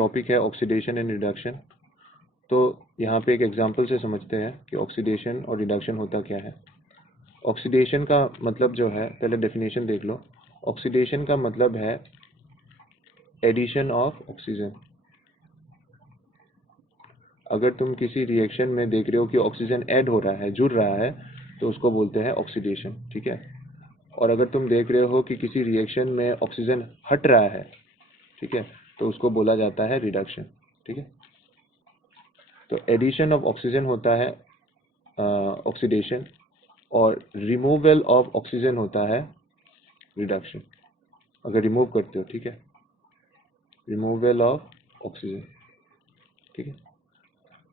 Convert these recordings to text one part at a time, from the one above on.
Topic है oxidation and reduction. तो यहाँ पे एक एग्जांपल से समझते हैं कि ऑक्सीडेशन और रिडक्शन होता क्या है। ऑक्सीडेशन का मतलब जो है, पहले डेफिनेशन देख लो। ऑक्सीडेशन का मतलब है एडिशन ऑफ ऑक्सीजन। अगर तुम किसी रिएक्शन में देख रहे हो कि ऑक्सीजन ऐड हो रहा है, जुड़ रहा है, तो उसको बोलते हैं ऑक्सीडेशन, ठीक है। और अगर तुम देख रहे हो कि किसी रिएक्शन में ऑक्सीजन हट रहा है, ठीक है, तो उसको बोला जाता है रिडक्शन, ठीक है। तो एडिशन ऑफ ऑक्सीजन होता है ऑक्सीडेशन, और रिमूवल ऑफ ऑक्सीजन होता है रिडक्शन। अगर रिमूव करते हो, ठीक है, रिमूवल ऑफ ऑक्सीजन, ठीक है।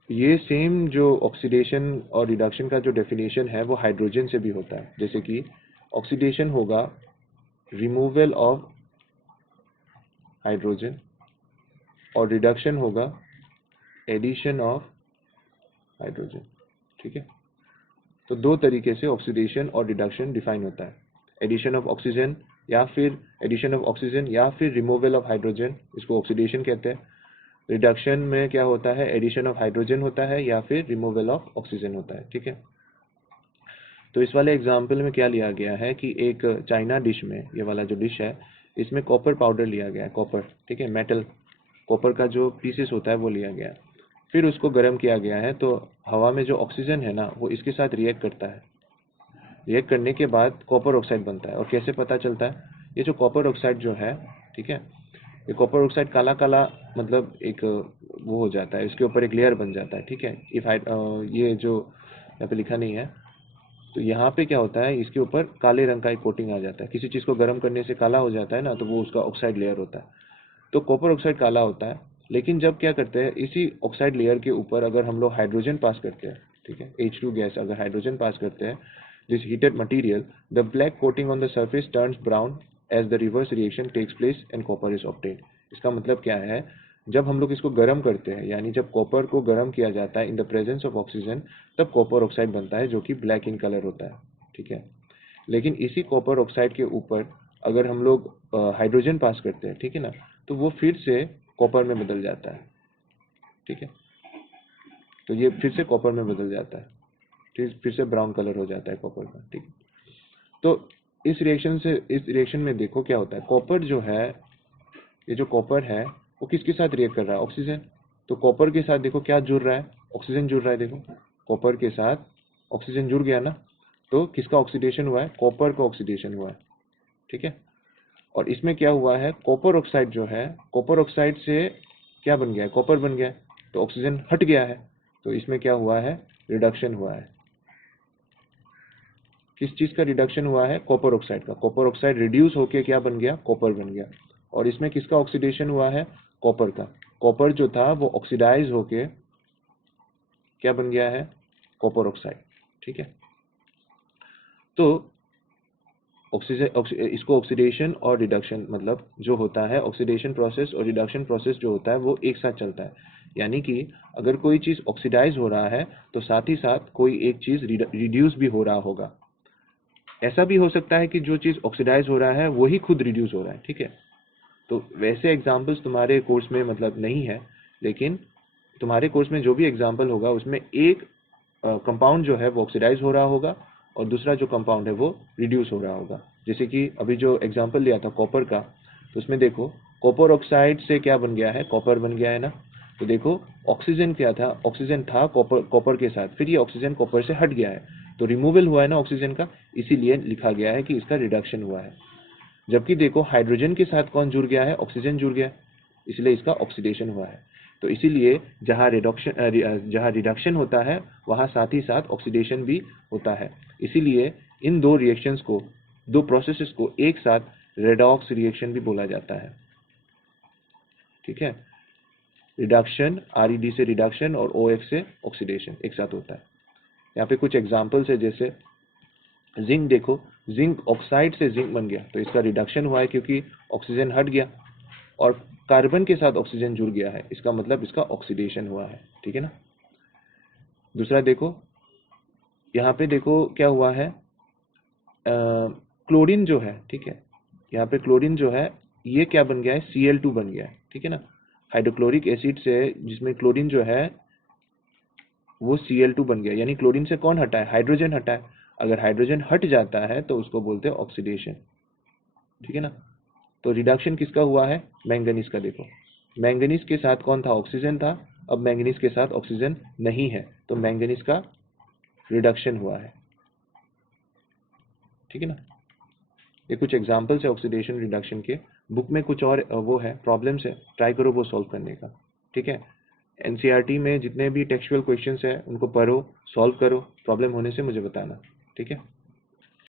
ये सेम जो ऑक्सीडेशन और रिडक्शन का जो डेफिनेशन है वो हाइड्रोजन से भी होता है। जैसे कि ऑक्सीडेशन होगा रिमूवल ऑफ हाइड्रोजन और रिडक्शन होगा एडिशन ऑफ हाइड्रोजन, ठीक है। तो दो तरीके से ऑक्सीडेशन और रिडक्शन डिफाइन होता है, एडिशन ऑफ ऑक्सीजन या फिर रिमूवल ऑफ हाइड्रोजन, इसको ऑक्सीडेशन कहते हैं। रिडक्शन में क्या होता है, एडिशन ऑफ हाइड्रोजन होता है या फिर रिमूवल ऑफ ऑक्सीजन होता है, ठीक है। तो इस वाले एग्जाम्पल में क्या लिया गया है कि एक चाइना डिश में, ये वाला जो डिश है, इसमें कॉपर पाउडर लिया गया है, कॉपर, ठीक है, मेटल कॉपर का जो पीसेस होता है वो लिया गया। फिर उसको गर्म किया गया है, तो हवा में जो ऑक्सीजन है ना, वो इसके साथ रिएक्ट करता है। रिएक्ट करने के बाद कॉपर ऑक्साइड बनता है। और कैसे पता चलता है, ये जो कॉपर ऑक्साइड जो है, ठीक है, ये कॉपर ऑक्साइड काला काला, मतलब एक वो हो जाता है, इसके ऊपर एक लेयर बन जाता है, ठीक है। ये जो यहाँ पे लिखा नहीं है, तो यहाँ पे क्या होता है, इसके ऊपर काले रंग का एक कोटिंग आ जाता है। किसी चीज़ को गर्म करने से काला हो जाता है ना, तो वो उसका ऑक्साइड लेयर होता है। तो कॉपर ऑक्साइड काला होता है। लेकिन जब क्या करते हैं, इसी ऑक्साइड लेयर के ऊपर अगर हम लोग हाइड्रोजन पास करते हैं, ठीक है, H2 गैस अगर हाइड्रोजन पास करते हैं, this heated material, the black coating on the surface turns brown as the reverse reaction takes place and copper is obtained. इसका मतलब क्या है, जब हम लोग इसको गर्म करते हैं, यानी जब कॉपर को गर्म किया जाता है in the presence of oxygen, तब कॉपर ऑक्साइड बनता है जो कि ब्लैक इन कलर होता है, ठीक है। लेकिन इसी कॉपर ऑक्साइड के ऊपर अगर हम लोग हाइड्रोजन पास करते हैं, ठीक है ना, तो वो फिर से कॉपर में बदल जाता है, ठीक है। तो ये फिर से कॉपर में बदल जाता है, फिर से ब्राउन कलर हो जाता है कॉपर का, ठीक है। तो इस रिएक्शन में देखो क्या होता है, कॉपर जो है, ये जो कॉपर है वो किसके साथ रिएक्ट कर रहा है, ऑक्सीजन। तो कॉपर के साथ देखो क्या जुड़ रहा है, ऑक्सीजन जुड़ रहा है। देखो कॉपर के साथ ऑक्सीजन जुड़ गया ना, तो किसका ऑक्सीडेशन हुआ है, कॉपर का ऑक्सीडेशन हुआ है, ठीक है। और इसमें क्या हुआ है, कॉपर ऑक्साइड जो है, कॉपर ऑक्साइड से क्या बन गया है, कॉपर बन गया है, तो ऑक्सीजन हट गया है। तो इसमें क्या हुआ है, रिडक्शन हुआ है। किस चीज का रिडक्शन हुआ है, कॉपर ऑक्साइड का। कॉपर ऑक्साइड रिड्यूस होके क्या बन गया, कॉपर बन गया। और इसमें किसका ऑक्सीडेशन हुआ है, कॉपर का। कॉपर जो था वो ऑक्सीडाइज होके क्या बन गया है, कॉपर ऑक्साइड, ठीक है। तो इसको ऑक्सीडेशन और रिडक्शन मतलब जो होता है, ऑक्सीडेशन प्रोसेस और रिडक्शन प्रोसेस जो होता है वो एक साथ चलता है। यानी कि अगर कोई चीज ऑक्सीडाइज हो रहा है, तो साथ ही साथ कोई एक चीज रिड्यूस भी हो रहा होगा। ऐसा भी हो सकता है कि जो चीज ऑक्सीडाइज हो रहा है वही खुद रिड्यूस हो रहा है, ठीक है। तो वैसे एग्जाम्पल्स तुम्हारे कोर्स में मतलब नहीं है, लेकिन तुम्हारे कोर्स में जो भी एग्जाम्पल होगा उसमें एक कंपाउंड जो है वो ऑक्सीडाइज हो रहा होगा और दूसरा जो कंपाउंड है वो रिड्यूस हो रहा होगा। जैसे कि अभी जो एग्जाम्पल लिया था कॉपर का, तो उसमें देखो कॉपर ऑक्साइड से क्या बन गया है, कॉपर बन गया है ना। तो देखो ऑक्सीजन क्या था, ऑक्सीजन था कॉपर के साथ, फिर ये ऑक्सीजन कॉपर से हट गया है, तो रिमूवल हुआ है ना ऑक्सीजन का, इसीलिए लिखा गया है कि इसका रिडक्शन हुआ है। जबकि देखो हाइड्रोजन के साथ कौन जुड़ गया है, ऑक्सीजन जुड़ गया, इसलिए इसका ऑक्सीडेशन हुआ है। तो इसीलिए जहाँ रिडक्शन होता है वहाँ साथ ही साथ ऑक्सीडेशन भी होता है। इसीलिए इन दो रिएक्शंस को, दो प्रोसेसेस को एक साथ रेडॉक्स रिएक्शन भी बोला जाता है, ठीक है। रिडक्शन, RED से रिडक्शन और OX से ऑक्सीडेशन एक साथ होता है। यहाँ पे कुछ एग्जाम्पल्स है, जैसे जिंक देखो, जिंक ऑक्साइड से जिंक बन गया, तो इसका रिडक्शन हुआ है क्योंकि ऑक्सीजन हट गया और कार्बन के साथ ऑक्सीजन जुड़ गया है, इसका मतलब इसका ऑक्सीडेशन हुआ है, ठीक है ना। दूसरा देखो, यहाँ पे देखो क्या हुआ है, क्लोरीन जो है, ठीक है, यहाँ पे क्लोरीन जो है ये क्या बन गया है, Cl2 बन गया है, ठीक है ना। हाइड्रोक्लोरिक एसिड से जिसमें क्लोरीन जो है वो Cl2 बन गया, यानी क्लोरीन से कौन हटा है, हाइड्रोजन हटा है। अगर हाइड्रोजन हट जाता है तो उसको बोलते हैं ऑक्सीडेशन, ठीक है ना। तो रिडक्शन किसका हुआ है, मैंगनीज का। देखो मैंगनीज के साथ कौन था, ऑक्सीजन था, अब मैंगनीज के साथ ऑक्सीजन नहीं है, तो मैंगनीज का रिडक्शन हुआ है, ठीक है ना। ये कुछ एग्जांपल्स है ऑक्सीडेशन रिडक्शन के। बुक में कुछ और वो है प्रॉब्लम्स है, ट्राई करो वो सॉल्व करने का, ठीक है। एनसीईआरटी में जितने भी टेक्सचुअल क्वेश्चंस है उनको पढ़ो, सॉल्व करो, प्रॉब्लम होने से मुझे बताना, ठीक है।